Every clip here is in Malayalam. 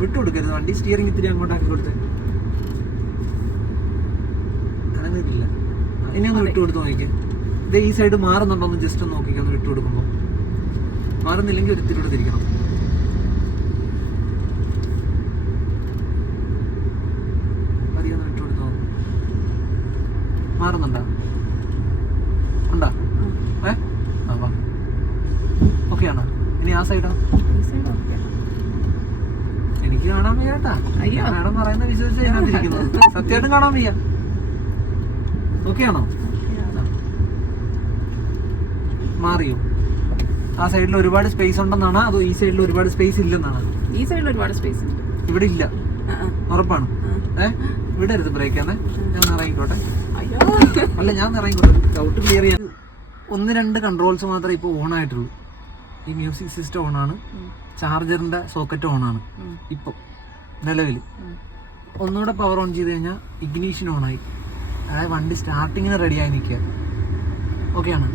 വിട്ടു കൊടുക്കരുത് വണ്ടി സ്റ്റിയറിംഗ് ഇത്തിരി അങ്ങോട്ടാക്കി കൊടുത്ത്. അനങ്ങില്ല ഇനി ഒന്ന് വിട്ടു കൊടുത്ത് നോക്കിക്കേ. ഇത് ഈ സൈഡ് മാറുന്നുണ്ടോ ഒന്ന് ജസ്റ്റ് ഒന്ന് നോക്കിക്കൊന്ന് വിട്ടുകൊടുക്കുമ്പോൾ വിട്ടു കൊടുക്കുമ്പോൾ മാറുന്നില്ലെങ്കിൽ ഒരു ഇത്തിരി കൂടെ തിരിക്കണം പതിയെ ഒന്ന് വിട്ടു കൊടുത്തോ മാറുന്നുണ്ടോ ഉണ്ടോ ഏ ആ വാ ഓക്കെ ആണോ ഇനി ആ സൈഡോ എനിക്ക് കാണാൻ വയ്യാട്ടാ അയ്യോ. മാഡം പറയുന്ന വിശ്വസിച്ച് അതിനകത്തിരിക്കുന്നത് സത്യമായിട്ടും കാണാൻ വയ്യ. ഓക്കെ ആണോ? മാറിയോ? ആ സൈഡിൽ ഒരുപാട് സ്പേസ് ഉണ്ടെന്നാണ്? അതോ ഈ സൈഡിൽ ഒരുപാട് സ്പേസ് ഇല്ലെന്നാണ്? ഈ സൈഡിൽ ഒരുപാട് സ്പേസ് ഉണ്ട്. ഇവിടെ ഇല്ല. ഉറപ്പാണ്. ഏ? വിടരുത് ബ്രേക്കാന്നെ ഞാൻ ഇറങ്ങിക്കോട്ടെ അല്ല ഞാൻ ഇറങ്ങിക്കോട്ടെ ഡൗട്ട് ക്ലിയർ ചെയ്യാൻ. ഒന്ന് രണ്ട് കൺട്രോൾസ് മാത്രമേ ഇപ്പോൾ ഓൺ ആയിട്ടുള്ളൂ. ഈ മ്യൂസിക് സിസ്റ്റം ഓൺ ആണ്. ചാർജറിന്റെ സോക്കറ്റ് ഓൺ ആണ്. ഉം. നിലവിൽ. ഒന്നുകൂടെ പവർ ഓൺ ചെയ്ത് കഴിഞ്ഞാൽ ഇഗ്നീഷൻ ഓൺ ആയി. അതായത് വണ്ടി സ്റ്റാർട്ടിങ്ങിന് റെഡിയായി നിൽക്കുക. ഓക്കെയാണ്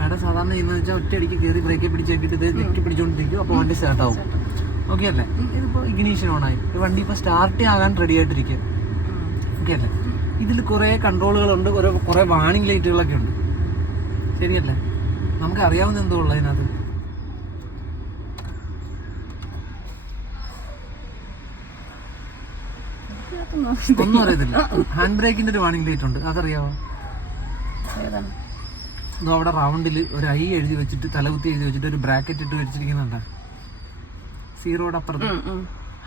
മാഡം സാധാരണ ചെയ്യുന്നത് വെച്ചാൽ ഒറ്റയടിക്ക് കയറി ബ്രേക്ക് പിടിച്ച് വെക്കിട്ട് ഇത് ഞെക്കി പിടിച്ചുകൊണ്ടിരിക്കും അപ്പോൾ വണ്ടി സ്റ്റാർട്ട് ആവും. ഓക്കെ അല്ലേ? ഇതിപ്പോൾ ഇഗ്നീഷൻ ഓൺ ആയി. ഈ വണ്ടി ഇപ്പോൾ സ്റ്റാർട്ട് ആകാൻ റെഡി ആയിട്ടിരിക്കുക. ഓക്കെ അല്ലേ? ഇതിൽ കുറേ കൺട്രോളുകളുണ്ട് കുറേ കുറേ വാണിംഗ് ലൈറ്റുകളൊക്കെ ഉണ്ട്. ശരിയല്ലേ? നമുക്ക് അറിയാവുന്ന എന്തോ ഉള്ളത് അതിനകത്ത് ഇതിനകത്തൊന്നും ഒന്നും അറിയത്തില്ല. ഹാൻഡ് ബ്രേക്കിന്റെ ഒരു വാണിംഗ് ലൈറ്റ് ഉണ്ട്. അതറിയാവോ? ഇതോ അവിടെ റൗണ്ടിൽ ഒരു ഐ എഴുതി വെച്ചിട്ട് തലകുത്തി എഴുതി വെച്ചിട്ട് ഒരു ബ്രാക്കറ്റ് ഇട്ട് വെച്ചിരിക്കുന്നുണ്ട് സീറോയുടെ അപ്പുറത്ത്.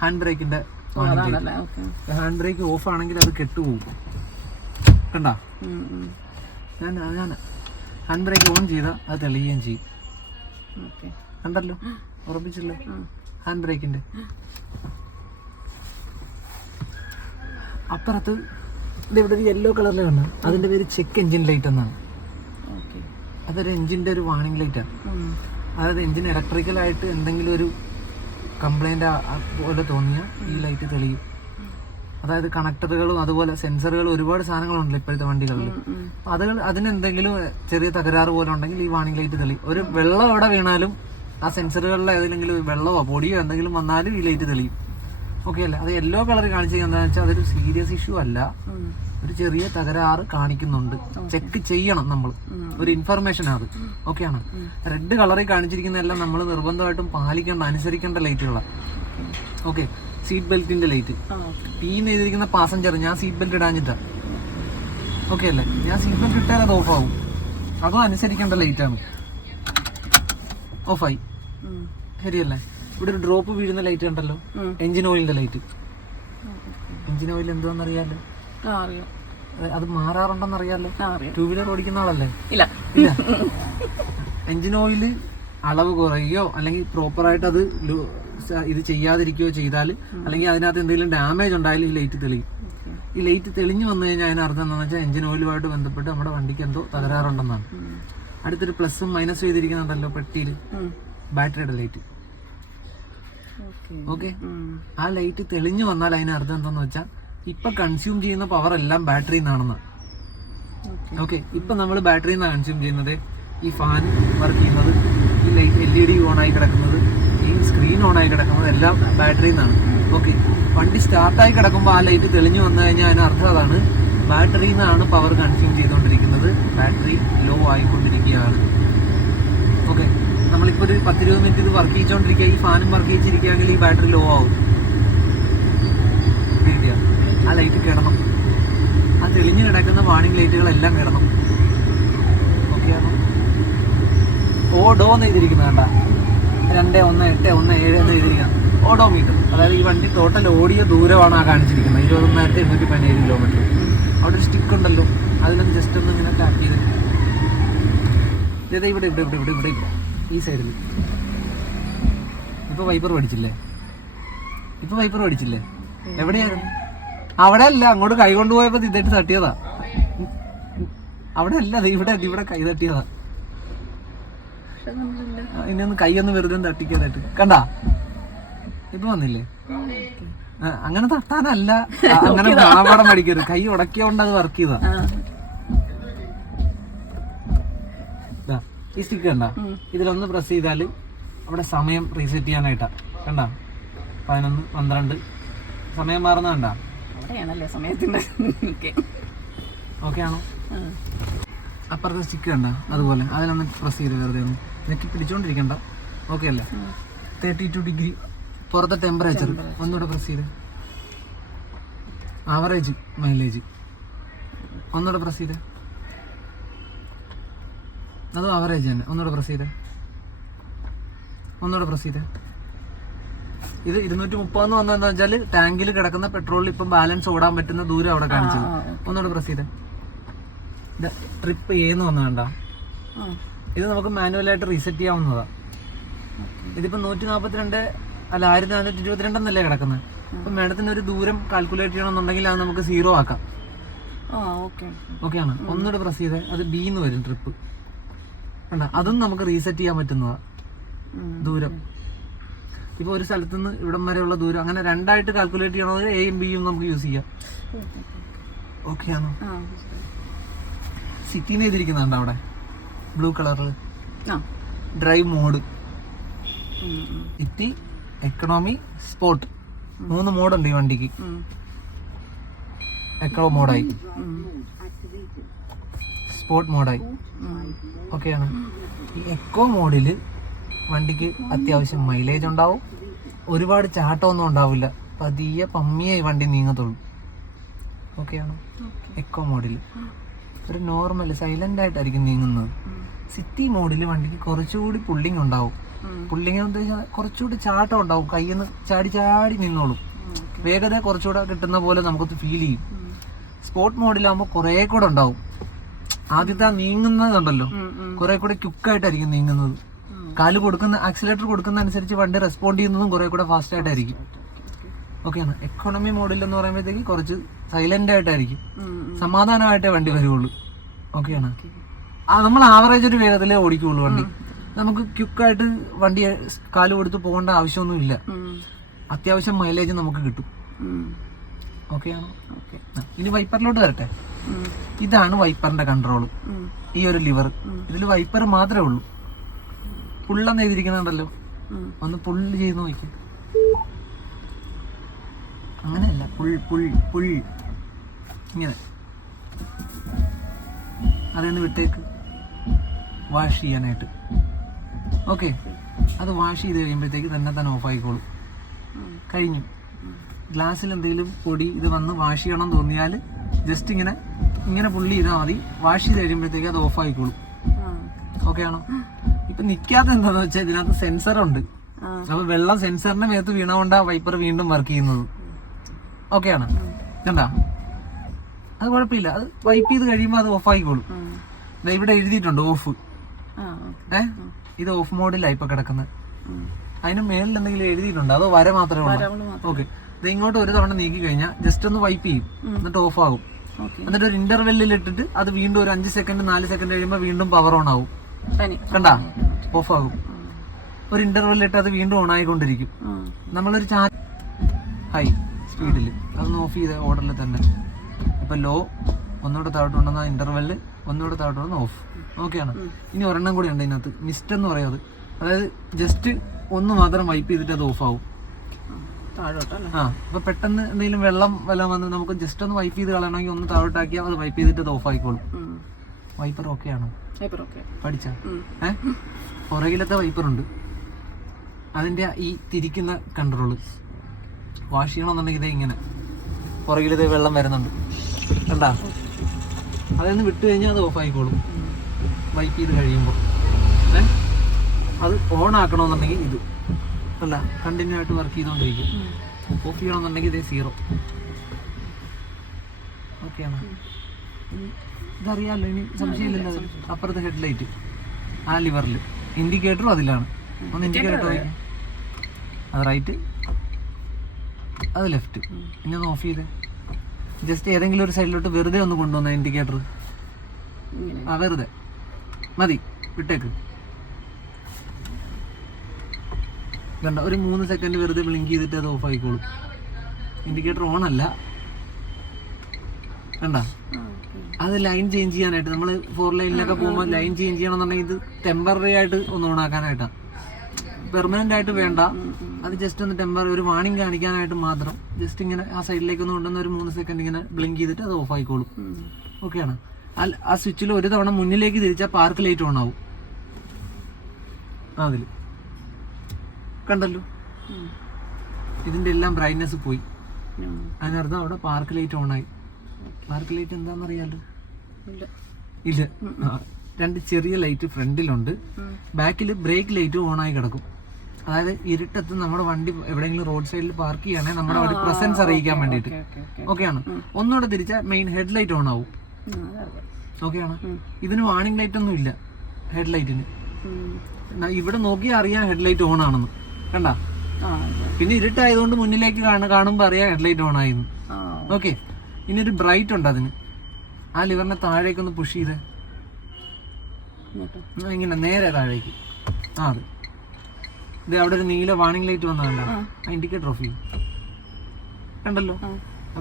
Hand ബ്രേക്കിന്റെ warning light. Hand brake off ആണെങ്കിൽ അത് കെട്ടുപോകും. കണ്ട? ഞാൻ ഞാൻ ഹാൻഡ് ബ്രേക്ക് ഓൺ ചെയ്താൽ അത് തെളിയുകയും ചെയ്യും. കണ്ടല്ലോ? ഉറപ്പിച്ചല്ലോ? ഹാൻഡ് ബ്രേക്കിന്റെ. അപ്പുറത്ത് ഇത് ഇവിടെ ഒരു യെല്ലോ കളറിൽ കാണാം അതിന്റെ പേര് ചെക്ക് എഞ്ചിൻ ലൈറ്റ് എന്നാണ്. ഓക്കെ അതൊരു എഞ്ചിന്റെ ഒരു വാണിംഗ് ലൈറ്റാണ് അതായത് എഞ്ചിൻ ഇലക്ട്രിക്കലായിട്ട് എന്തെങ്കിലും ഒരു കംപ്ലൈന്റ് പോലെ തോന്നിയ ഈ ലൈറ്റ് തെളിയും. അതായത് കണക്ടറുകളും അതുപോലെ സെൻസറുകളും ഒരുപാട് സാധനങ്ങളുണ്ടല്ലോ ഇപ്പോഴത്തെ വണ്ടികളിൽ അതുകൾ അത് അതിനെന്തെങ്കിലും ചെറിയ തകരാറ് പോലെ ഉണ്ടെങ്കിൽ ഈ വാണിംഗ് ലൈറ്റ് തെളി ഒരു വെള്ളം എവിടെ വീണാലും ആ സെൻസറുകളിൽ ഏതെങ്കിലും വെള്ളമോ പൊടിയോ എന്തെങ്കിലും വന്നാലും ഈ ലൈറ്റ് തെളിയും. ഓക്കെ അല്ല? അത് യെല്ലോ കളർ കാണിച്ചിരിക്കുന്നത് എന്താണെന്ന് വെച്ചാൽ അതൊരു സീരിയസ് ഇഷ്യൂ അല്ല. ഒരു ചെറിയ തകരാറ് കാണിക്കുന്നുണ്ട്. ചെക്ക് ചെയ്യണം നമ്മൾ. ഒരു ഇൻഫർമേഷൻ അത്. ഓക്കെയാണ് റെഡ് കളറിൽ കാണിച്ചിരിക്കുന്നതെല്ലാം നമ്മൾ നിർബന്ധമായിട്ടും പാലിക്കേണ്ട അനുസരിക്കേണ്ട ലൈറ്റുകളാണ് ഓക്കെ സീറ്റ് ബെൽറ്റിന്റെ ലൈറ്റ് പി എന്ന് എഴുതിയിരിക്കുന്ന പാസഞ്ചർ ഞാൻ സീറ്റ് ബെൽറ്റ് ഇടാഞ്ഞിട്ടാ. ഓക്കെ അല്ലേ? ഞാൻ സീറ്റ് ബെൽറ്റ് ഇട്ടാൽ അത് ഓഫ് ആവും. അതും അനുസരിക്കേണ്ട ലൈറ്റാണ് ഓഫായി ശരിയല്ലേ? ഇവിടെ ഒരു ഡ്രോപ്പ് വീഴുന്ന ലൈറ്റ് ഉണ്ടല്ലോ എഞ്ചിൻ ഓയിലിന്റെ ലൈറ്റ് എഞ്ചിൻ ഓയിൽ എന്തുവാന്ന് അറിയാലോ അത് മാറാറുണ്ടോന്ന് അറിയാലോ? ടൂ വീലർ ഓടിക്കുന്ന ആളല്ലേ? ഇല്ല. ഇല്ല. എഞ്ചിൻ ഓയിൽ അളവ് കുറയുകയോ അല്ലെങ്കിൽ പ്രോപ്പർ ആയിട്ട് അത് ഇത് ചെയ്യാതിരിക്കുകയോ ചെയ്താൽ അല്ലെങ്കിൽ അതിനകത്ത് എന്തെങ്കിലും ഡാമേജ് ഉണ്ടായാലും ഈ ലൈറ്റ് തെളിയും. ഈ ലൈറ്റ് തെളിഞ്ഞു വന്നു കഴിഞ്ഞാൽ അതിന് അർത്ഥം എന്താണെന്ന് വെച്ചാൽ എഞ്ചിൻ ഓയിലുമായിട്ട് ബന്ധപ്പെട്ട് നമ്മുടെ വണ്ടിക്ക് എന്തോ തകരാറുണ്ടെന്നാണ്. അടുത്തൊരു പ്ലസും മൈനസും ചെയ്തിരിക്കുന്നുണ്ടല്ലോ പെട്ടിയിൽ. ബാറ്ററിയുടെ ലൈറ്റ് ഓക്കെ. ആ. ലൈറ്റ് തെളിഞ്ഞു വന്നാൽ അതിന് അർത്ഥം എന്താന്ന് വെച്ചാൽ ഇപ്പൊ കൺസ്യൂം ചെയ്യുന്ന പവർ എല്ലാം ബാറ്ററിയിൽ നിന്നാണെന്ന് ഓക്കെ. ഇപ്പൊ നമ്മൾ ബാറ്ററി നിന്നാണ് കൺസ്യൂം ചെയ്യുന്നത്? ഈ ഫാൻ വർക്ക് ചെയ്യുന്നത് ഈ light L E D on ആയി കിടക്കുന്നത് ഈ സ്ക്രീൻ ഓൺ ആയി കിടക്കുന്നത് എല്ലാം ബാറ്ററി നിന്നാണ് ഓക്കെ വണ്ടി സ്റ്റാർട്ടായി കിടക്കുമ്പോൾ ആ ലൈറ്റ് തെളിഞ്ഞു വന്നു കഴിഞ്ഞാൽ അതിന് അർത്ഥം അതാണ് ബാറ്ററി നിന്നാണ് പവർ കൺസ്യൂം ചെയ്തുകൊണ്ടിരിക്കുന്നത് ബാറ്ററി ലോ ആയിക്കൊണ്ടിരിക്കുകയാണ്. ഓക്കെ നമ്മളിപ്പോൾ ഒരു പത്ത് പത്തിരുപത് മിനിറ്റ് ഇത് വർക്ക് ചെയ്തുകൊണ്ടിരിക്കുക ഈ ഫാനും വർക്ക് ചെയ്തിരിക്കുകയാണെങ്കിൽ ഈ ബാറ്ററി ലോ ആവും? ആ ലൈറ്റ് കിടണം. ആ തെളിഞ്ഞു കിടക്കുന്ന വാണിംഗ് ലൈറ്റുകളെല്ലാം കിടണം. ഓക്കെയാണോ ഡോ എന്ന് എഴുതിയിരിക്കുന്നത് കണ്ട. രണ്ട് ഒന്ന് എട്ട് ഒന്ന് ഏഴ് എന്ന് എഴുതിയിരിക്കുന്നത്. Odometer. അതായത് ഈ വണ്ടി ടോട്ടൽ ഓടിയ ദൂരമാണ് ആ കാണിച്ചിരിക്കുന്നത്. ഇരുപത്തൊന്നായിരത്തി എണ്ണൂറ്റി പതിനേഴ് കിലോമീറ്റർ അവിടെ ഒരു സ്റ്റിക്ക് ഉണ്ടല്ലോ. അതിലൊന്ന് ജസ്റ്റ് ഒന്ന് ഇങ്ങനെ ടാപ്പ് ചെയ്ത് ഇതേ ഇവിടെ ഇവിടെ ഇവിടെ ഇവിടെ ഇവിടെ ഇല്ല. ഈ സൈഡിൽ ഇപ്പൊ വൈപ്പർ പഠിച്ചില്ലേ ഇപ്പൊ വൈപ്പർ പഠിച്ചില്ലേ എവിടെയായിരുന്നു? അവിടെ അല്ല അങ്ങോട്ട് കൈ കൊണ്ടുപോയപ്പോ ഇതായിട്ട് തട്ടിയതാ. അവിടെ അല്ല ഇവിടെ ഇവിടെ കൈ തട്ടിയതാ. ഇനിയൊന്ന് കൈയൊന്ന് വെറുതെ തട്ടിക്കാതായിട്ട് കണ്ടാ? ഇപ്പൊ വന്നില്ലേ? അങ്ങനെ തട്ടാനല്ല. അങ്ങനെ കാണാപാടം പഠിക്കരുത് കൈ ഉടക്കിയോണ്ട് അത് വർക്ക് ചെയ്താ ഈ സ്റ്റിക്ക് കണ്ട? ഇതിലൊന്ന് പ്രസ് ചെയ്താൽ അവിടെ സമയം റീസെറ്റ് ചെയ്യാനായിട്ടാ. കണ്ട? പതിനൊന്ന് പന്ത്രണ്ട്. സമയം അവിടെയാണല്ലേ സമയത്തിന്റെ ഓക്കെ ആണോ? അപ്പുറത്തെ സ്റ്റിക്ക് കണ്ട? അതുപോലെ. അതിലൊന്ന് പ്രസ് ചെയ്ത് വെറുതെ ഒന്ന്? നെക്കി പിടിച്ചോണ്ടിരിക്കണ്ട. ഓക്കെ അല്ലേ? തേർട്ടി ടു ഡിഗ്രി പുറത്തെ ടെമ്പറേച്ചർ ഒന്നുകൂടെ പ്രസ് ചെയ്ത്. ആവറേജ് മൈലേജ് ഒന്നുകൂടെ പ്രസ് ചെയ്ത്. അതും ആവറേജ് തന്നെ? ഒന്നുകൂടെ പ്രസ് ചെയ്തേ. ഒന്നുകൂടെ പ്രസ് ചെയ്തേ. ഇത് ഇരുന്നൂറ്റി മുപ്പതെന്ന് വന്നതെന്ന് വെച്ചാൽ ടാങ്കിൽ കിടക്കുന്ന പെട്രോളിൽ ഇപ്പം ബാലൻസ് ഓടാൻ പറ്റുന്ന ദൂരം അവിടെ കാണിച്ചത്. ഒന്നുകൂടെ പ്രസ് ചെയ്തേ. ട്രിപ്പ് ഏന്ന് വന്ന വേണ്ട ഇത് നമുക്ക് മാനുവലായിട്ട് റീസെറ്റ് ചെയ്യാവുന്നതാ. ഇതിപ്പോ നൂറ്റി നാപ്പത്തിരണ്ട് അല്ല ആയിരത്തി നാനൂറ്റി ഇരുപത്തിരണ്ടെന്നല്ലേ കിടക്കുന്നത് അപ്പൊ മാഡത്തിന് ഒരു ദൂരം കാൽക്കുലേറ്റ് ചെയ്യണമെന്നുണ്ടെങ്കിൽ അത് നമുക്ക് സീറോ ആക്കാം. ഓക്കെ. ആണ് ഒന്നുകൂടെ പ്രസ് ചെയ്തേ. അത് ബി എന്ന് വരും ട്രിപ്പ് കണ്ട? അതും നമുക്ക് റീസെറ്റ് ചെയ്യാൻ പറ്റുന്നതാ. ദൂരം. ഇപ്പൊ ഒരു സ്ഥലത്ത് നിന്ന് ഇവിടം വരെയുള്ള ദൂരം അങ്ങനെ രണ്ടായിട്ട് കാൽക്കുലേറ്റ് ചെയ്യണമെങ്കിൽ എയും ബിയും നമുക്ക് യൂസ് ചെയ്യാം. ഓക്കെ ആണോ? സിറ്റി സിറ്റിന്ന് ചെയ്തിരിക്കുന്നുണ്ട് അവിടെ? ബ്ലൂ കളറിൽ ആ. Drive mode city economy sport മൂന്ന് മോഡുണ്ട് ഈ വണ്ടിക്ക്. എക്കണോ മോഡായി സ്പോർട്ട് മോഡായി. ഓക്കെയാണ്. ഈ എക്കോ മോഡിൽ വണ്ടിക്ക് അത്യാവശ്യം മൈലേജ് ഉണ്ടാവും. ഒരുപാട് ചാട്ടമൊന്നും ഉണ്ടാവില്ല. പതിയെ പമ്മിയെ വണ്ടി നീങ്ങത്തുള്ളൂ. ഓക്കെയാണ്. എക്കോ മോഡിൽ ഒരു നോർമൽ സൈലന്റ് ആയിട്ടായിരിക്കും നീങ്ങുന്നത്. സിറ്റി മോഡിൽ വണ്ടിക്ക് കുറച്ചുകൂടി പുള്ളിങ് ഉണ്ടാവും. പുള്ളിങ് എന്ന് വെച്ചാൽ കുറച്ചുകൂടി ചാട്ടം ഉണ്ടാവും. കയ്യിൽ നിന്ന് ചാടി ചാടി നിന്നോളും. വേഗത കുറച്ചുകൂടെ കിട്ടുന്ന പോലെ നമുക്ക് ഫീൽ ചെയ്യും. സ്പോർട്ട് മോഡിലാകുമ്പോൾ കുറേ കൂടെ ഉണ്ടാവും. ആദ്യത്തെ ആ നീങ്ങുന്നതുണ്ടല്ലോ. കുറെ കൂടെ ക്യുക്കായിട്ടായിരിക്കും നീങ്ങുന്നത്. കാൽ കൊടുക്കുന്ന ആക്സിലേറ്റർ കൊടുക്കുന്ന അനുസരിച്ച് വണ്ടി റെസ്പോണ്ട് ചെയ്യുന്നതും കുറെ കൂടെ ഫാസ്റ്റ് ആയിട്ടായിരിക്കും. ഓക്കെയാണ് എക്കോണമി മോഡിൽ എന്ന് പറയുമ്പോഴത്തേക്ക് കുറച്ച് സൈലന്റ് ആയിട്ടായിരിക്കും. സമാധാനമായിട്ടേ വണ്ടി വരുവുള്ളൂ. ഓക്കെയാണ് ആ നമ്മൾ ആവറേജ് ഒരു വേഗത്തിലേ ഓടിക്കുള്ളൂ വണ്ടി. നമുക്ക് ക്യുക്കായിട്ട് വണ്ടി കാൽ കൊടുത്ത് പോകേണ്ട ആവശ്യമൊന്നുമില്ല. ഇല്ല അത്യാവശ്യം മൈലേജ് നമുക്ക് കിട്ടും. ഓക്കെയാണോ ഇനി വൈപ്പറിലോട്ട് വരട്ടെ. ഇതാണ് വൈപ്പറിന്റെ കൺട്രോൾ ഈ ഒരു ലിവർ ഇതിൽ വൈപ്പർ മാത്രമേ ഉള്ളൂ. പുള്ളെന്ന് എഴുതിയിരിക്കുന്നുണ്ടല്ലോ. ഒന്ന് പുള്ളി ചെയ്ത് നോക്കി. അങ്ങനെയല്ല. പുൾ പുൾ പുൾ ഇങ്ങനെ. അതൊന്ന് വിട്ടേക്ക്. വാഷ് ചെയ്യാനായിട്ട്. ഓക്കെ. അത് വാഷ് ചെയ്ത് കഴിയുമ്പോഴത്തേക്ക് തന്നെ തന്നെ ഓഫ് ആയിക്കോളും. കഴിഞ്ഞു. ഗ്ലാസ്സിൽ എന്തെങ്കിലും പൊടി ഇത് വന്ന് വാഷ് ചെയ്യണം തോന്നിയാൽ ജസ്റ്റ് ഇങ്ങനെ ഇങ്ങനെ പുള്ളി ചെയ്താൽ മതി. വാഷ് ചെയ്ത് കഴിയുമ്പോഴത്തേക്ക് അത് ഓഫ് ആയിക്കോളും. ഓക്കെ ആണോ? ഇപ്പൊ നിക്കാത്ത എന്താന്ന് വെച്ചാൽ ഇതിനകത്ത് സെൻസർ ഉണ്ട്. അപ്പൊ വെള്ളം സെൻസറിന്റെ മേത്ത് വീണുകൊണ്ടാ വൈപ്പർ വീണ്ടും വർക്ക് ചെയ്യുന്നത്. ഓക്കെ ആണ്? കണ്ടാ? അത് കുഴപ്പമില്ല. അത് വൈപ്പ് ചെയ്ത് കഴിയുമ്പോൾ അത് ഓഫ് ആയിക്കോളും. ഇവിടെ എഴുതിയിട്ടുണ്ട് ഓഫ് ഏ? ഇത് ഓഫ് മോഡിലാണ് ഇപ്പൊ കിടക്കുന്നത്. അതിന് മേളിൽ എന്തെങ്കിലും എഴുതിയിട്ടുണ്ട്? അതോ വര മാത്രമേ ഉള്ളൂ? ഓക്കെ ഇത് ഇങ്ങോട്ട് ഒരു തവണ നീക്കി കഴിഞ്ഞാൽ ജസ്റ്റ് ഒന്ന് വൈപ്പ് ചെയ്യും. എന്നിട്ട് ഓഫ് ആകും. എന്നിട്ട് ഒരു ഇന്റർവെല്ലിൽ ഇട്ടിട്ട് അത് വീണ്ടും ഒരു അഞ്ച് സെക്കൻഡ് നാല് സെക്കൻഡ് കഴിയുമ്പോൾ വീണ്ടും പവർ ഓൺ ആവും. കണ്ടാ? ഓഫ് ആകും ഒരു ഇന്റർവെല്ലിൽ ഇട്ട് അത് വീണ്ടും ഓൺ ആയിക്കൊണ്ടിരിക്കും. നമ്മളൊരു ചാ ഹൈ സ്പീഡിൽ അതൊന്ന് ഓഫ് ചെയ്ത ഓർഡറിൽ തന്നെ. അപ്പൊ ലോ ഒന്നുകൂടെ താഴോട്ട് കൊണ്ടുവന്ന ഇന്റർവെല്ല് ഒന്നുകൂടെ താഴോട്ട് ഓഫ് ഓക്കെയാണ് ഇനി ഒരെണ്ണം കൂടി ഉണ്ട് ഇതിനകത്ത്. മിസ്റ്റ് എന്ന് പറയുന്നത് അതായത് ജസ്റ്റ് ഒന്ന് മാത്രം വൈപ്പ് ചെയ്തിട്ട് അത് ഓഫ് ആവും. ആ അപ്പൊ പെട്ടെന്ന് എന്തെങ്കിലും വെള്ളം വല്ലതും വന്ന് നമുക്ക് ജസ്റ്റ് ഒന്ന് വൈപ്പ് ചെയ്ത് കളയണമെങ്കിൽ ഒന്ന് താഴോട്ടാക്കിയാൽ അത് വൈപ്പ് ചെയ്തിട്ട് ഓഫ് ആയിക്കോളും. വൈപ്പർ ഓക്കെ ആണോ? പഠിച്ച. പുറകിലത്തെ വൈപ്പർ ഉണ്ട്. അതിന്റെ ഈ തിരിക്കുന്ന കൺട്രോൾ വാഷ് ചെയ്യണമെന്നുണ്ടെങ്കിൽ ഇതേ ഇങ്ങനെ. പുറകിലത് വെള്ളം വരുന്നുണ്ട്. കണ്ടാ? അതൊന്ന് വിട്ടു കഴിഞ്ഞാൽ അത് ഓഫ് ആയിക്കോളും. വൈപ്പ് ചെയ്ത് കഴിയുമ്പോൾ അത് ഓൺ ആക്കണമെന്നുണ്ടെങ്കിൽ ഇത്. അല്ല കണ്ടിന്യൂ ആയിട്ട് വർക്ക് ചെയ്തുകൊണ്ടിരിക്കും. ഓഫ് ചെയ്യണമെന്നുണ്ടെങ്കിൽ ഇതേ സീറോ ഓക്കെയാണ് ഇതറിയാമല്ലോ ഇനി സംശയമില്ലല്ലോ. അപ്പുറത്തെ ഹെഡ്ലൈറ്റ് ആ ലിവറിൽ ഇൻഡിക്കേറ്ററും അതിലാണ്. ഒന്ന് ഇൻഡിക്കേറ്റർ അത് റൈറ്റ് അത് ലെഫ്റ്റ് ഇനി ഒന്ന് ഓഫ് ചെയ്തേ. ജസ്റ്റ് ഏതെങ്കിലും ഒരു സൈഡിലോട്ട് വെറുതെ ഒന്ന് കൊണ്ടുവന്ന ഇൻഡിക്കേറ്റർ ആ വെറുതെ. മതി. വിട്ടേക്ക്. കണ്ട? ഒരു മൂന്ന് സെക്കൻഡ് വെറുതെ ബ്ലിങ്ക് ചെയ്തിട്ട് അത് ഓഫ് ആയിക്കോളും. ഇൻഡിക്കേറ്റർ ഓൺ അല്ല. കണ്ട? അത് ലൈൻ ചേഞ്ച് ചെയ്യാനായിട്ട് നമ്മൾ ഫോർ ലൈനിലൊക്കെ പോകുമ്പോൾ ലൈൻ ചേഞ്ച് ചെയ്യണമെന്നുണ്ടെങ്കിൽ ഇത് ടെമ്പററി ആയിട്ട് ഒന്ന് ഓൺ ആക്കാനായിട്ടാണ് ആയിട്ട് വേണ്ട. അത് ജസ്റ്റ് ഒന്ന് ടെമ്പർ ഒരു വാണിംഗ് കാണിക്കാനായിട്ട് മാത്രം ജസ്റ്റ് ഇങ്ങനെ ആ സൈഡിലേക്ക് ഒന്ന് കൊണ്ടുവന്ന ഒരു മൂന്ന് സെക്കൻഡ് ഇങ്ങനെ ബ്ലിങ്ക് ചെയ്തിട്ട് അത് ഓഫ് ആയിക്കോളും. ഓക്കെയാണ് ആ സ്വിച്ചിൽ ഒരു തവണ മുന്നിലേക്ക് തിരിച്ചാൽ പാർക്ക് ലൈറ്റ് ഓൺ ആവും. അതിൽ കണ്ടല്ലോ. ഇതിന്റെ എല്ലാം ബ്രൈറ്റ്നെസ് പോയി. അതിനർത്ഥം അവിടെ പാർക്ക് ലൈറ്റ് ഓൺ ആയി. പാർക്ക് ലൈറ്റ് എന്താണെന്നറിയാലോ ഇല്ല. രണ്ട് ചെറിയ ലൈറ്റ് ഫ്രണ്ടിലുണ്ട്. ബാക്കിൽ ബ്രേക്ക് ലൈറ്റ് ഓൺ ആയി കിടക്കും. അതായത് ഇരുട്ടത്ത് നമ്മുടെ വണ്ടി എവിടെയെങ്കിലും റോഡ് സൈഡിൽ പാർക്ക് ചെയ്യുകയാണെങ്കിൽ നമ്മുടെ അവിടെ പ്രസൻസ് അറിയിക്കാൻ വേണ്ടിയിട്ട്. ഓക്കെ ആണ്? ഓക്കെയാണ് ഒന്നുകൂടെ തിരിച്ചാൽ മെയിൻ ഹെഡ് ലൈറ്റ് ഓൺ ആവും ഓക്കെയാണ് ഇതിന് വാണിംഗ് ലൈറ്റ് ഒന്നും ഇല്ല ഹെഡ് ലൈറ്റിന് ഇവിടെ നോക്കിയാൽ അറിയാം ഹെഡ് ലൈറ്റ് ഓൺ ആണെന്ന്. കണ്ട? പിന്നെ ഇരുട്ടായതുകൊണ്ട് മുന്നിലേക്ക് കാണ കാണുമ്പോൾ അറിയാം ഹെഡ്ലൈറ്റ് ഓൺ ആയിരുന്നു ഓക്കെ ഇനി ഒരു ബ്രൈറ്റ് ഉണ്ട് അതിന്. ആ ലിവറിനെ താഴേക്ക് ഒന്ന് പുഷ് ചെയ്തേ ഇങ്ങനെ നേരെ താഴേക്ക്. ആ അത്. ഇത് അവിടെ ഒരു നീല വാണിംഗ് ലൈറ്റ് വന്നതല്ല ആ. ഇൻഡിക്കേറ്റർ ഓഫ് ചെയ്യും. കണ്ടല്ലോ? ആ.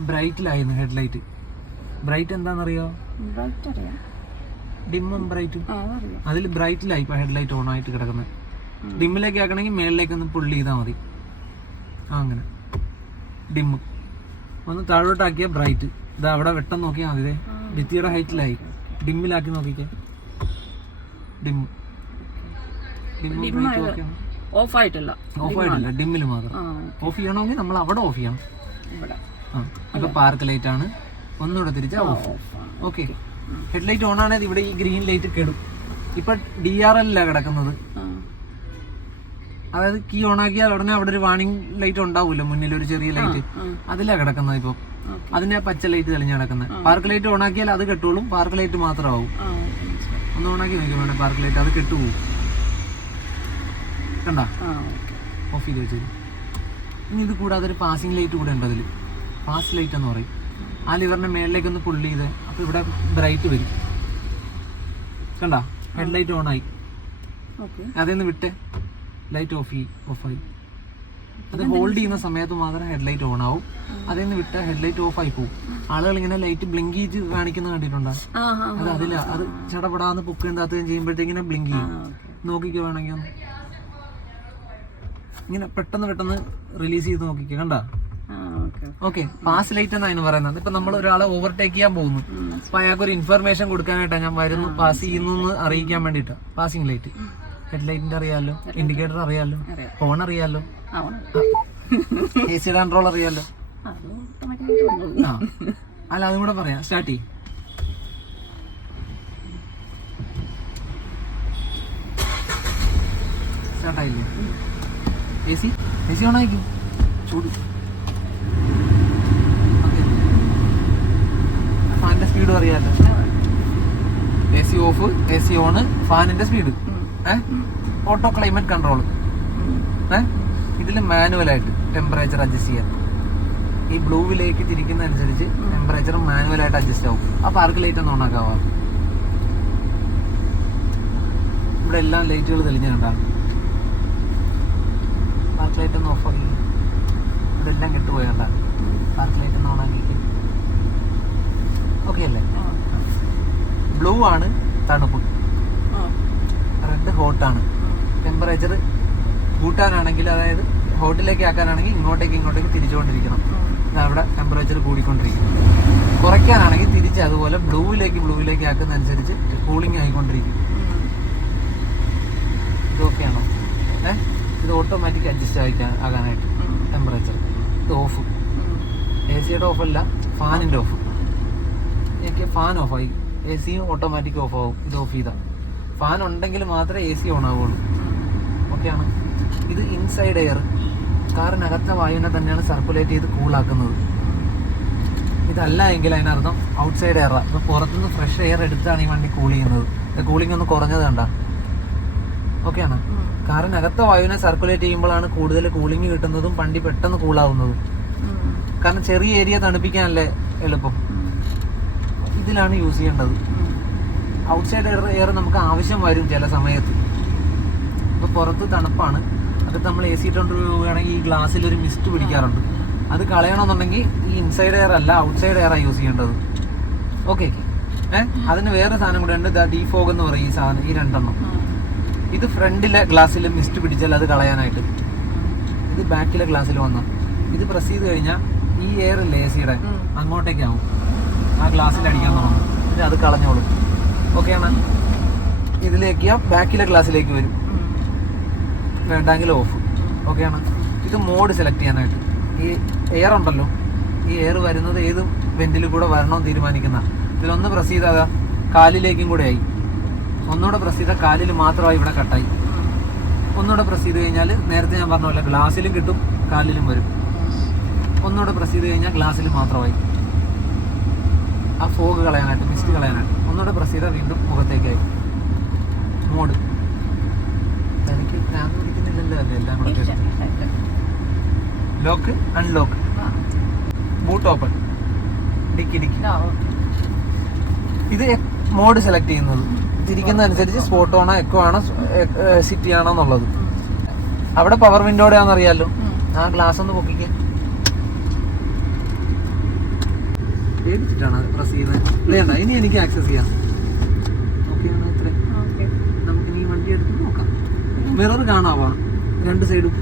ബ്രൈറ്റിലായിരുന്നു ഹെഡ് ലൈറ്റ് ബ്രൈറ്റ് എന്താണെന്നറിയോ? ഡിമ്മും ബ്രൈറ്റും അതിൽ ബ്രൈറ്റിലായി ഇപ്പോൾ ഹെഡ് ലൈറ്റ് ഓൺ ആയിട്ട് കിടക്കുന്നത് ഡിമ്മിലേക്ക് ആക്കണമെങ്കിൽ മേളിലേക്ക് ഒന്ന് പുള്ളി ചെയ്താൽ മതി. ആ അങ്ങനെ. ഡിമ്മ് ഒന്ന് താഴോട്ടാക്കിയ ബ്രൈറ്റ്. ഇത് അവിടെ വെട്ടം നോക്കിയാൽ മതി ദേ. ഭിത്തിയുടെ ഹൈറ്റിലായി. ഡിമ്മിലാക്കി നോക്കിക്കേ. ഡിമ്മ് ഓഫ് ആയിട്ടില്ല ഓഫ് ആയിട്ടില്ല ഡിമ്മിൽ മാത്രം. ഓഫ് ചെയ്യണമെങ്കിൽ നമ്മൾ അവിടെ ഓഫ് ചെയ്യണം. ആ ഇപ്പൊ പാർക്ക് ലൈറ്റ് ആണ്. ഒന്നുകൂടെ തിരിച്ചാൽ off. Okay. Head light on ആണെങ്കിൽ ഇവിടെ ഈ ഗ്രീൻ ലൈറ്റ് കെടും. ഇപ്പൊ ഡി ആർ എല്ലിലാണ് കിടക്കുന്നത്. അതായത് കീ ഓൺ ആക്കിയാൽ ഉടനെ അവിടെ ഒരു വാണിംഗ് ലൈറ്റ് ഉണ്ടാവുമല്ലോ മുന്നിൽ ഒരു ചെറിയ ലൈറ്റ്. അതിലാ കിടക്കുന്നത് ഇപ്പൊ. അതിന്റെ അതിനെ പച്ച ലൈറ്റ് തെളിഞ്ഞ കിടക്കുന്നത്. പാർക്ക് ലൈറ്റ് ഓൺ ആക്കിയാൽ അത് കെട്ടോളും പാർക്ക് ലൈറ്റ് മാത്രമാവും. ഒന്ന് ഓൺ ആക്കി നോക്കി വേണം പാർക്ക് ലൈറ്റ് അത് കെട്ടുപോകും കണ്ട? ഓഫ് ചെയ്ത് വെച്ചത് ഇനി ഇത് കൂടാതെ ഒരു പാസിംഗ് ലൈറ്റ് കൂടെ ഉണ്ട് അതിൽ പാസ് ലൈറ്റ് എന്ന് പറയും. ആ ലിവറിന്റെ മേളിലേക്ക് ഒന്ന് പുള്ളി ചെയ്ത് അപ്പൊ ഇവിടെ ബ്രൈറ്റ് വരും. കണ്ട? ഹെഡ് ലൈറ്റ് ഓൺ ആയി അതിന്ന് വിട്ട്. ലൈറ്റ് ഓഫ് ഓഫായി അത് ഹോൾഡ് ചെയ്യുന്ന സമയത്ത് മാത്രം ഹെഡ് ലൈറ്റ് ഓൺ ആവും. അതിൽ നിന്ന് വിട്ട് ഹെഡ് ലൈറ്റ് ഓഫ് ആയി പോകും ആളുകൾ ഇങ്ങനെ ലൈറ്റ് ബ്ലിങ്ക് ചെയ്ത് കാണിക്കുന്ന കണ്ടിട്ടുണ്ടോ? അത് അതില്ല അത് ചടപടാന്ന് പൊക്കുകയും താത്തുകയും ചെയ്യുമ്പോഴത്തേക്കിനെ ബ്ലിങ്ക് ചെയ്യും. നോക്കിക്കോ വേണമെങ്കിൽ ഇങ്ങനെ പെട്ടെന്ന് പെട്ടെന്ന് റിലീസ് ചെയ്ത് നോക്കിക്കോ കണ്ട? ഓക്കെ പാസ് ലൈറ്റ് എന്നാണ് അതിന് പറയുന്നത്. ഇപ്പൊ നമ്മൾ ഒരാളെ ഓവർടേക്ക് ചെയ്യാൻ പോകുന്നു. അപ്പൊ അയാൾക്ക് ഒരു ഇൻഫർമേഷൻ കൊടുക്കാനായിട്ടാണ് ഞാൻ വരുന്നു പാസ് ചെയ്യുന്നു എന്ന് അറിയിക്കാൻ വേണ്ടിട്ടാ പാസിംഗ് ലൈറ്റ് ഹെഡ് ലൈറ്റിന്റെ അറിയാലോ. ഇൻഡിക്കേറ്റർ അറിയാലോ അറിയാം ഫോൺ അറിയാലോ. എ സി കൺട്രോൾ അറിയാലോ. ആ അല്ല അതും കൂടെ പറയാം. സ്റ്റാർട്ട് ചെയ്യും. സ്റ്റാർട്ടായില്ലേ A C? A C on ആയിരിക്കും. ചൂട്. ഫാനിന്റെ സ്പീഡ് അറിയാലോ. A C off A C on ഫാനിന്റെ സ്പീഡ്. ഓട്ടോ ക്ലൈമറ്റ് കൺട്രോൾ ഇതിൽ മാനുവലായിട്ട് ടെമ്പറേച്ചർ അഡ്ജസ്റ്റ് ചെയ്യാം ഈ ബ്ലൂവിലേക്ക് തിരിക്കുന്ന അനുസരിച്ച് ടെമ്പറേച്ചർ മാനുവലായിട്ട് അഡ്ജസ്റ്റ് ആവും. ആ പാർക്ക് ലൈറ്റ് ഒന്ന് ഓണാക്കാവാം ഇവിടെ എല്ലാം ലൈറ്റുകൾ തെളിഞ്ഞിട്ടുണ്ടാകും പാർക്ക് ലൈറ്റ് ഒന്ന് ഓഫ് ആക്കി. ഇവിടെ എല്ലാം കെട്ടുപോയി കണ്ടാ. പാർക്ക് ലൈറ്റ് ഒന്ന് ഓണാക്കി ഓക്കെ അല്ലേ? ബ്ലൂ ആണ് തണുപ്പ്. റെഡ് ഹോട്ടാണ് ടെമ്പറേച്ചർ കൂട്ടാനാണെങ്കിൽ അതായത് ഹോട്ടിലേക്ക് ആക്കാനാണെങ്കിൽ ഇങ്ങോട്ടേക്ക് ഇങ്ങോട്ടേക്ക് തിരിച്ചുകൊണ്ടിരിക്കണം. ഇത് അവിടെ ടെമ്പറേച്ചർ കൂടിക്കൊണ്ടിരിക്കും കുറയ്ക്കാനാണെങ്കിൽ തിരിച്ച് അതുപോലെ ബ്ലൂവിലേക്ക് ബ്ലൂവിലേക്ക് ആക്കുന്നതനുസരിച്ച് കൂളിംഗ് ആയിക്കൊണ്ടിരിക്കും. ഇതൊക്കെയാണോ? ഏഹ് ഇത് ഓട്ടോമാറ്റിക് അഡ്ജസ്റ്റ് ആയിക്കാൻ ആകാനായിട്ട് ടെമ്പറേച്ചർ ഇത് ഓഫ് എ സിയുടെ അല്ല ഫാനിന്റെ ഓഫ് എനിക്ക് ഫാൻ ഓഫായി എ സിയും ഓട്ടോമാറ്റിക് ഓഫ് ആവും. ഇത് ഓഫ് ചെയ്താൽ ഫാൻ ഉണ്ടെങ്കിൽ മാത്രമേ എ സി ഓൺ ആവുള്ളൂ ഓക്കെയാണ് ഇത് ഇൻസൈഡ് എയർ കാറിനകത്തെ വായുവിനെ തന്നെയാണ് സർക്കുലേറ്റ് ചെയ്ത് കൂളാക്കുന്നത് ഇതല്ല എങ്കിൽ അതിനർത്ഥം ഔട്ട്സൈഡ് എയർ ഇപ്പം പുറത്തുനിന്ന് ഫ്രഷ് എയർ എടുത്താണ് ഈ വണ്ടി കൂൾ ചെയ്യുന്നത്. കൂളിംഗ് ഒന്ന് കുറഞ്ഞത് കണ്ട. ഓക്കെയാണ് കാറിനകത്തെ വായുവിനെ സർക്കുലേറ്റ് ചെയ്യുമ്പോഴാണ് കൂടുതൽ കൂളിംഗ് കിട്ടുന്നതും വണ്ടി പെട്ടെന്ന് കൂളാവുന്നതും കാരണം ചെറിയ ഏരിയ തണുപ്പിക്കാനല്ലേ എളുപ്പം. ഇതിലാണ് യൂസ് ചെയ്യേണ്ടത്. ഔട്ട്സൈഡ് എയർ എയർ നമുക്ക് ആവശ്യം വരും ചില സമയത്ത്. അപ്പോൾ പുറത്ത് തണുപ്പാണ്. അത് നമ്മൾ എ സി ഇട്ടുകൊണ്ട് പോവുകയാണെങ്കിൽ ഈ ഗ്ലാസ്സിൽ ഒരു മിസ്റ്റ് പിടിക്കാറുണ്ട്. അത് കളയണമെന്നുണ്ടെങ്കിൽ ഈ ഇൻസൈഡ് എയർ അല്ല ഔട്ട്സൈഡ് എയറാണ് യൂസ് ചെയ്യേണ്ടത്. ഓക്കെ ഏഹ് അതിന് വേറെ സാധനം കൂടെ ഉണ്ട്. ഡീഫോഗ് എന്ന് പറയും ഈ സാധനം ഈ രണ്ടെണ്ണം. ഇത് ഫ്രണ്ടിലെ ഗ്ലാസ്സിൽ മിസ്റ്റ് പിടിച്ചാൽ അത് കളയാനായിട്ട്. ഇത് ബാക്കിലെ ഗ്ലാസ്സിൽ വന്നു. ഇത് പ്രസ് ചെയ്ത് കഴിഞ്ഞാൽ ഈ എയർ ഇല്ലേ എ സിയുടെ അങ്ങോട്ടേക്കാവും ആ ഗ്ലാസ്സിൽ അടിക്കാൻ തുടങ്ങും. പിന്നെ അത് കളഞ്ഞോളും. ഓക്കെയാണ് ഇതിലേക്ക് ബാക്കിലെ ഗ്ലാസ്സിലേക്ക് വരും. വേണ്ടെങ്കിൽ ഓഫ് ഓക്കെയാണ് ഇത് മോഡ് സെലക്ട് ചെയ്യാനായിട്ട്. ഈ എയർ ഉണ്ടല്ലോ. ഈ എയർ വരുന്നത് ഏത് വെന്റിൽ കൂടെ വരണമെന്ന് തീരുമാനിക്കുന്ന. ഇതിലൊന്ന് പ്രസ് ചെയ്താൽ കാലിലേക്കും കൂടെ ആയി. ഒന്നുകൂടെ പ്രസ് ചെയ്താൽ കാലിൽ മാത്രമായി ഇവിടെ കട്ടായി ഒന്നുകൂടെ പ്രസ് ചെയ്ത് കഴിഞ്ഞാൽ നേരത്തെ ഞാൻ പറഞ്ഞ പോലെ ഗ്ലാസ്സിലും കിട്ടും കാലിലും വരും. ഒന്നുകൂടെ പ്രസ് ചെയ്ത് കഴിഞ്ഞാൽ ഗ്ലാസ്സിൽ മാത്രമായി. ആ ഫോഗ് കളയാനായിട്ട് മിസ്റ്റ് കളയാനായിട്ട്. ഒന്നുകൂടെ പ്രസ് ചെയ്താൽ വീണ്ടും മുഖത്തേക്കായി മോഡ് എനിക്ക് ഞാൻ കുടിക്കുന്നില്ലല്ലോ അല്ലേ? എല്ലാം കൂടെ. Lock unlock. Boot open dicky dicky. ഇത് മോഡ് സെലക്ട് ചെയ്യുന്നത്. തിരിക്കുന്നതനുസരിച്ച് സ്പോട്ട് ആണോ എക്കോ ആണോ സിറ്റി ആണോ എന്നുള്ളത്. അവിടെ പവർ വിൻഡോടെ ആണെന്നറിയാലോ ആ ഗ്ലാസ് ഒന്ന് പൊക്കിക്ക്. പേടിച്ചിട്ടാണ് പ്രസ് ചെയ്യുന്നത്. വേണ്ട ഇനി എനിക്ക് ആക്സസ് ചെയ്യാം. ഓക്കെ ആണ് ഓക്കേ. നമുക്ക് ഇനി വണ്ടി എടുത്ത് നോക്കാം. മിറർ കാണാവാ? രണ്ട് സൈഡും.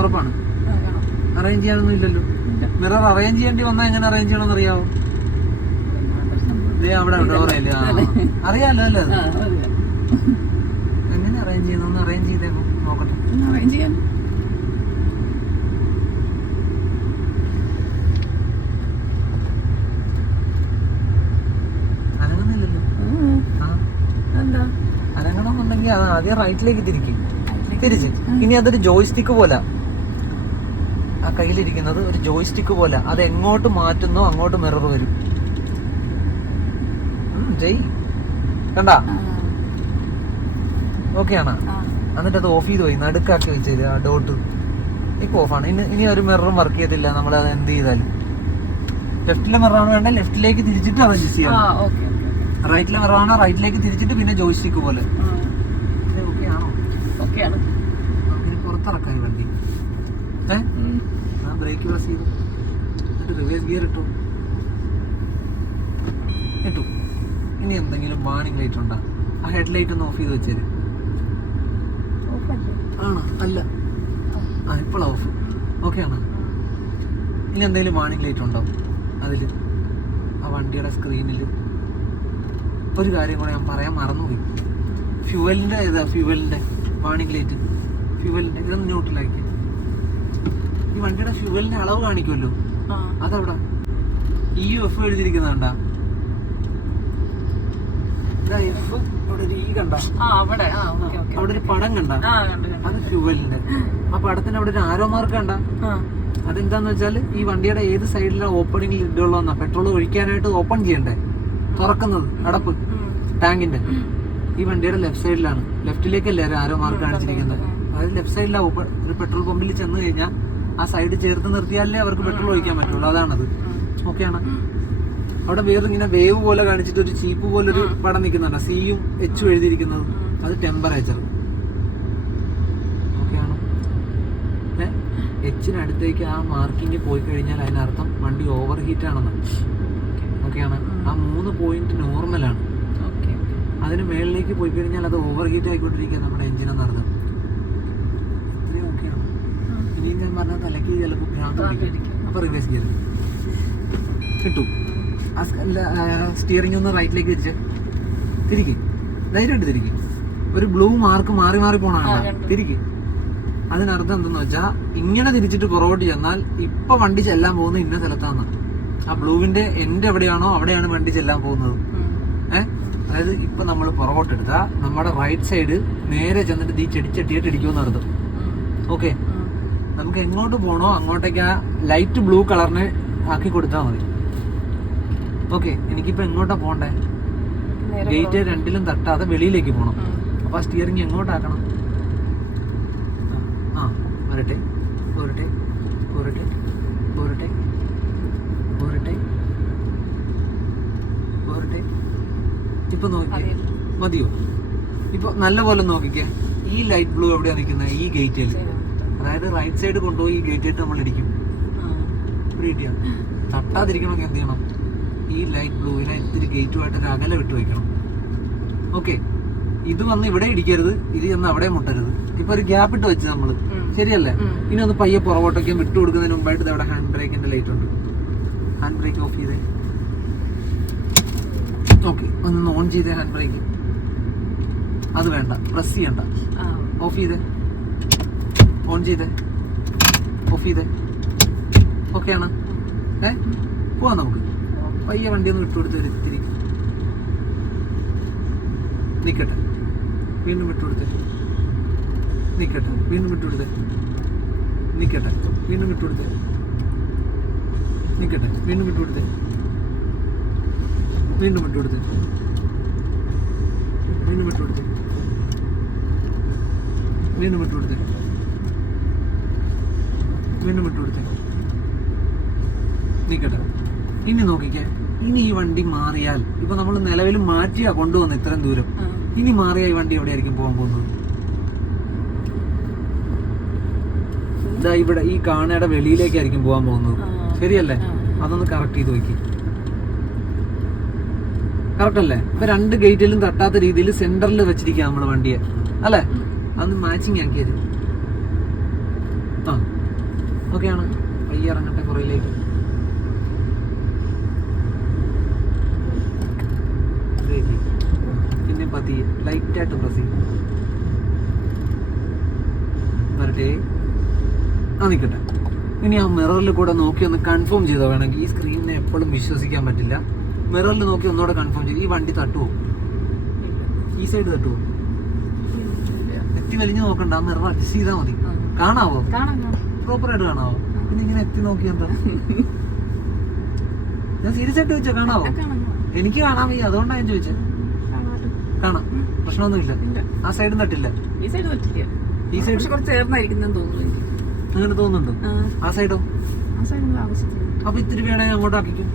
ഉറപ്പാണ്. അറേഞ്ച് ചെയ്യാനൊന്നും ഇല്ലല്ലോ. മിറർ അറേഞ്ച് ചെയ്യേണ്ടി വന്നാൽ എങ്ങനെ അറേഞ്ച് ചെയ്യണമെന്ന് അറിയാവോ? അവിടെ. അറിയാലോ അല്ലേ എങ്ങനെ അറേഞ്ച് ചെയ്യുന്ന അറേഞ്ച് ചെയ്തേക്കും. നോക്കട്ടെ. ചെയ്യാൻ. അനങ്ങുന്നില്ലല്ലോ ഉം. ആ എന്താ? അനങ്ങണമെന്നുണ്ടെങ്കിൽ അത് ആദ്യം റൈറ്റിലേക്ക് തിരിക്കും. തിരിച്ച്. ഇനി അതൊരു ജോയ്സ്റ്റിക്ക് പോലെ. ആ കയ്യിലിരിക്കുന്നത് ഒരു ജോയ്സ്റ്റിക്ക് പോലെ. അത് എങ്ങോട്ട് മാറ്റുന്നോ അങ്ങോട്ട് മിറർ വരും. ജയ്. കണ്ടാ? ഓക്കെയാണ് ഓക്കെ ആണോ? ആ. എന്നിട്ട് അത് ഓഫ് ചെയ്ത് പോയി. നടുക്കാക്കി വെച്ചത് ആ ഡോട്ട് ഇപ്പൊ ഓഫാണ് ഇനി ഇനി ഒരു മിററും വർക്ക് ചെയ്തില്ല. നമ്മൾ അത് എന്ത് ചെയ്താലും. ലെഫ്റ്റിലെ മിററാണ് വേണ്ട? ലെഫ്റ്റിലേക്ക് തിരിച്ചിട്ട് അത് അഡ്ജസ്റ്റ് ചെയ്യാം. റൈറ്റിലെ മിററാണ് റൈറ്റിലേക്ക് തിരിച്ചിട്ട് പിന്നെ ജോയ്സ്റ്റിക്ക് പോലെ ആ, ഓക്കെ ആണോ ഓക്കെയാണ്. നമുക്കിനി പുറത്തിറക്കാം ഈ വണ്ടി ഏ ഉം. ഞാൻ ബ്രേക്ക് പ്രസ് ചെയ്തു. റിവേഴ്സ് ഗിയർ ഇട്ടു. ഇട്ടു. ഇനി എന്തെങ്കിലും വാണിംഗ് ലൈറ്റ് ഉണ്ടോ? ആ ഹെഡ് ലൈറ്റ് ഒന്ന് ഓഫ് ചെയ്ത് വെച്ചേര്? ആണോ? അല്ല. ആ ഇപ്പോൾ ഓഫ് ഓക്കെ ആണോ? ഇനി എന്തെങ്കിലും വാണിംഗ് ലൈറ്റ് ഉണ്ടോ? അതിൽ ആ വണ്ടിയുടെ സ്ക്രീനിൽ ഒരു കാര്യം കൂടെ ഞാൻ പറയാൻ മറന്നുപോയി. ഫ്യൂവലിന്റെ ഇതാ ഫ്യൂവലിന്റെ വാണിംഗ് ലൈറ്റ് ഫ്യൂവലിന്റെ ഇതൊന്ന് ന്യൂട്രലാക്കി വണ്ടിയുടെ ഫ്യൂവലിന്റെ അളവ് കാണിക്കുമല്ലോ. അതവിടെ. ഇ യു എഫ് എഴുതിയിരിക്കുന്നതാണ്ട എഫ് അവിടെ ഒരു പടം കണ്ട. അത് ഫ്യൂവലിന്റെ ആ പടത്തിന് അവിടെ ഒരു ആരോ മാർക്ക് കണ്ട. അതെന്താന്ന് വെച്ചാൽ ഈ വണ്ടിയുടെ ഏത് സൈഡിലാണ് ഓപ്പണിംഗിൽ ഇടുള്ളതെന്നാ പെട്രോൾ ഒഴിക്കാനായിട്ട് ഓപ്പൺ ചെയ്യണ്ടേ? തുറക്കുന്നത്. അടപ്പ്. ടാങ്കിന്റെ ഈ വണ്ടിയുടെ ലെഫ്റ്റ് സൈഡിലാണ് ലെഫ്റ്റിലേക്കല്ലേ ആരോ മാർക്ക് കാണിച്ചിരിക്കുന്നത്? അതായത് ലെഫ്റ്റ് സൈഡിലാണ് ഓപ്പൺ ഒരു പെട്രോൾ പമ്പിൽ ചെന്ന് കഴിഞ്ഞാൽ ആ സൈഡ് ചേർത്ത് നിർത്തിയാലേ അവർക്ക് പെട്രോൾ ഒഴിക്കാൻ പറ്റുള്ളൂ. അതാണത്. ഓക്കെയാണ്. അവിടെ വേറെ ഇങ്ങനെ വേവ് പോലെ കാണിച്ചിട്ട് ഒരു ചീപ്പ് പോലെ ഒരു പടം നിൽക്കുന്നുണ്ട്. സിയും എച്ചും എഴുതിയിരിക്കുന്നത്. അത് ടെമ്പറേച്ചർ ഓക്കെയാണോ. എച്ചിനടുത്തേക്ക് ആ മാർക്കിങ് പോയി കഴിഞ്ഞാൽ അതിനർത്ഥം വണ്ടി ഓവർ ഹീറ്റ് ആണെന്ന്. ഓക്കെയാണ്. ആ മൂന്ന് പോയിന്റ് നോർമലാണ് ഓക്കെ അതിന് മേളിലേക്ക് പോയി കഴിഞ്ഞാൽ അത് ഓവർ ഹീറ്റ് ആയിക്കൊണ്ടിരിക്കുക നമ്മുടെ എഞ്ചിനെന്ന് അർത്ഥം ഇത്രയും ഓക്കെയാണ് ഇനിയും ഞാൻ പറഞ്ഞ തലയ്ക്ക് ചിലപ്പോൾ ഭ്രാന്ത് പിടിക്കും. അപ്പോൾ റിവേഴ്സ് ഗിയർ കിട്ടും. ആ സ്റ്റിയറിംഗ് ഒന്ന് റൈറ്റിലേക്ക് തിരിച്ച് തിരിക്ക്. ധൈര്യമായിട്ട് തിരിക്ക്. ഒരു ബ്ലൂ മാർക്ക് മാറി മാറി കണ്ടു. തിരിക്ക്. അതിനർത്ഥം എന്തെന്ന് വെച്ചാൽ ഇങ്ങനെ തിരിച്ചിട്ട് പുറകോട്ട് ചെന്നാൽ ഇപ്പൊ വണ്ടി ചെല്ലാൻ പോകുന്ന ഇന്ന സ്ഥലത്താണ് ആ ബ്ലൂവിന്റെ എൻഡ് എവിടെയാണോ അവിടെയാണ് വണ്ടി ചെല്ലാൻ പോകുന്നത്. ഏഹ് അതായത് ഇപ്പൊ നമ്മൾ പുറകോട്ട് എടുത്താൽ നമ്മുടെ റൈറ്റ് സൈഡ് നേരെ ചെന്നിട്ട് ഈ ചെടിച്ചട്ടിയായിട്ട് ഇടിക്കുമെന്ന് അർത്ഥം. ഓക്കെ നമുക്ക് എങ്ങോട്ട് പോകണോ അങ്ങോട്ടേക്ക് ആ ലൈറ്റ് ബ്ലൂ കളറിന് ആക്കി കൊടുത്താൽ മതി. ഓക്കെ എനിക്കിപ്പോ എങ്ങോട്ടാ പോകണ്ടേ ഗേറ്റ് രണ്ടിലും തട്ടാതെ വെളിയിലേക്ക് പോകണം അപ്പൊ ആ സ്റ്റിയറിംഗ് എങ്ങോട്ടാക്കണം? ആ വരട്ടെ പോരട്ടെ പോരട്ടെ പോരട്ടെ പോരട്ടെ പോരട്ടെ ഇപ്പൊ നോക്കിക്കേ മതിയോ? ഇപ്പൊ നല്ലപോലെ നോക്കിക്കേ ഈ ലൈറ്റ് ബ്ലൂ എവിടെയാണ് നിൽക്കുന്നത് ഈ ഗേറ്റിൽ അതായത് റൈറ്റ് സൈഡ് കൊണ്ടുപോയി ഈ ഗേറ്റായിട്ട് നമ്മൾ ഇടിക്കും ഇടിയാ. തട്ടാതിരിക്കണമെങ്കിൽ എന്ത് ചെയ്യണം? ഈ ലൈറ്റ് ബ്ലൂവിനെ ഇത്തിരി ഗേറ്റുമായിട്ട് ഒരു അകലെ വിട്ട് വയ്ക്കണം. ഓക്കെ ഇത് വന്ന് ഇവിടെ ഇടിക്കരുത്. ഇത് ചെന്ന് അവിടെ മുട്ടരുത്. ഇപ്പൊ ഒരു ഗ്യാപ്പ് ഇട്ട് വെച്ച് നമ്മൾ. ശരിയല്ലേ? ഇനി ഒന്ന് പയ്യെ പുറകോട്ടൊക്കെ വിട്ട് കൊടുക്കുന്നതിന് മുമ്പായിട്ട് ഇവിടെ അവിടെ ഹാൻഡ് ബ്രേക്കിന്റെ ലൈറ്റ് ഉണ്ട്. ഹാൻഡ് ബ്രേക്ക് ഓഫ് ചെയ്തേ. ഓക്കെ ഒന്ന് ഓൺ ചെയ്തേ ഹാൻഡ് ബ്രേക്ക് അത് വേണ്ട. പ്രസ് ചെയ്യണ്ട. ഓഫ് ചെയ്തേ. ഓൺ ചെയ്തേ. ഓഫ് ചെയ്തേ. ഓക്കെ ആണ്. ഏ? പോവാം നമുക്ക്. പയ്യെ വണ്ടി ഒന്ന് വിട്ടുകൊടുത്ത് ഒരു ഇത്തിരി നിൽക്കട്ടെ വീണ്ടും വിട്ടുകൊടുത്ത്. നിൽക്കട്ടെ വീണ്ടും വിട്ടുകൊടുത്ത്. നിൽക്കട്ടെ വീണ്ടും വിട്ടുകൊടുത്ത്. നിൽക്കട്ടെ വീണ്ടും വിട്ടുകൊടുത്ത്. വീണ്ടും വിട്ടുകൊടുത്ത്. വീണ്ടും വിട്ടുകൊടുത്ത്. വീണ്ടും വിട്ടുകൊടുത്തേ. വീണ്ടും വിട്ടുകൊടുത്തേ നിക്കട്ടെ. ഇനി നോക്കിക്കേ. ഇനി ഈ വണ്ടി മാറിയാൽ ഇപ്പൊ നമ്മൾ നിലവിൽ മാറ്റിയാ കൊണ്ടുവന്ന ഇത്രയും ദൂരം. ഇനി മാറിയ ഈ വണ്ടി എവിടെയായിരിക്കും പോകാൻ പോകുന്നത്? ഇതാ ഇവിടെ ഈ കാണയുടെ വെളിയിലേക്കായിരിക്കും പോകാൻ പോകുന്നത്. ശരിയല്ലേ? അതൊന്ന് കറക്റ്റ് ചെയ്ത് നോക്കി. കറക്റ്റ് അല്ലേ? ഇപ്പൊ രണ്ട് ഗേറ്റിലും തട്ടാത്ത രീതിയിൽ സെന്ററിൽ വെച്ചിരിക്കുക നമ്മൾ വണ്ടിയെ. അല്ലേ? അതൊന്ന് മാച്ചിങ് ആക്കിയത് ആ ഓക്കെ പയ്യ ഇറങ്ങട്ടെ ചെയ്യ്. പിന്നെ പതിയെ ലൈറ്റായിട്ട് പ്രസ്. ചെയ്യും വരട്ടെ. ആ നിൽക്കട്ടെ ഇനി ആ മിററിൽ കൂടെ നോക്കി ഒന്ന് കൺഫേം ചെയ്തോ? വേണമെങ്കിൽ ഈ സ്ക്രീനിനെ എപ്പോഴും വിശ്വസിക്കാൻ പറ്റില്ല. മിററിൽ നോക്കി ഒന്നുകൂടെ കൺഫേം ചെയ്ത്? ഈ വണ്ടി തട്ടുമോ ഈ സൈഡ് തട്ടുമോ എത്തി വലിഞ്ഞു നോക്കണ്ട. ആ മിറർ അഡ്ജസ്റ്റ് ചെയ്താൽ മതി. കാണാവോ? കാണാവോ കാണാം പ്രോപ്പറായിട്ട് കാണാവോ? പിന്നെ ഇങ്ങനെ എത്തി നോക്കി എന്താ? ഞാൻ സീരിയസ് ആയിട്ട് ചോദിച്ചോ കാണാവോ? എനിക്ക് കാണാൻ വയ്യ അതുകൊണ്ടാണ് ഞാൻ ചോദിച്ചത്. കാണാം. പ്രശ്നമൊന്നുമില്ല. ആ സൈഡും തട്ടില്ല. ഈ സൈഡ് പറ്റില്ല ഈ സൈഡ് കുറച്ച് ചേർന്നായിരിക്കുന്നെന്ന് തോന്നുന്നു അങ്ങനെ തോന്നുന്നുണ്ടോ? ആ. സൈഡോ അപ്പൊ ഇത്തിരി വേണേ അങ്ങോട്ട് ആക്കിക്കും.